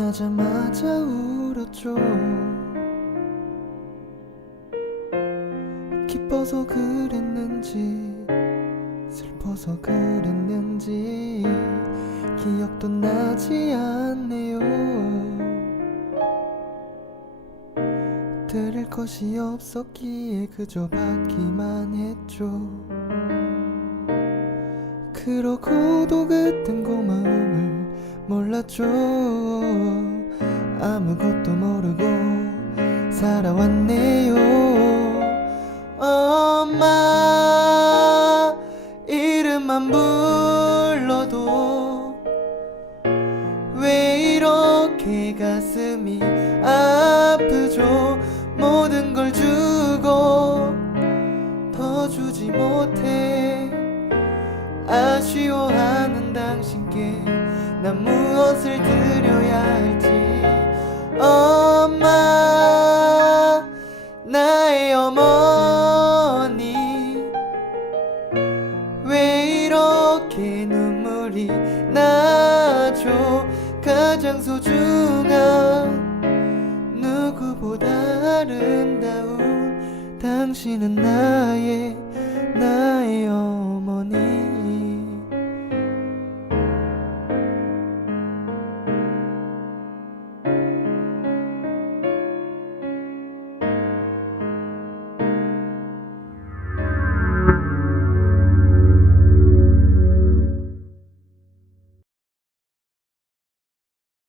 만나자마자 울었죠. 기뻐서 그랬는지 슬퍼서 그랬는지 기억도 나지 않네요. 들을 것이 없었기에 그저 받기만 했죠. 그러고도 그땐 고마움을 몰랐죠. 아무것도 모르고 살아왔네요. 엄마 이름만 불러도 왜 이렇게 가슴이 아프죠? 모든 걸 주고 더 주지 못해. 아쉬워하는 당신께 난 무엇을 드려야 할지. 엄마 나의 어머니. 왜 이렇게 눈물이 나죠? 가장 소중한 누구보다 아름다운 당신은 나